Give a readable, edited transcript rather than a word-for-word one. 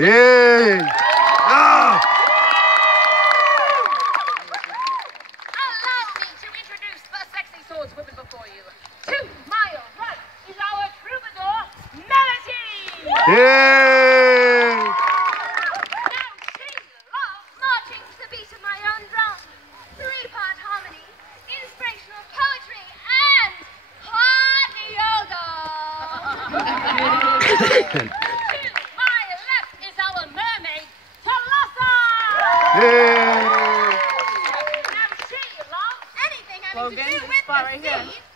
Yay! Ah! Allow me to introduce the sexy swordswoman before you. 2 miles right is our troubadour, Melody. Yay! Now she loves marching to the beat of my own drum. 3-part harmony, inspirational poetry, and hot yoga. To my left is our mermaid, Talassa. Yay! Now she loves anything having to Logan, do this with spot the right here. sea.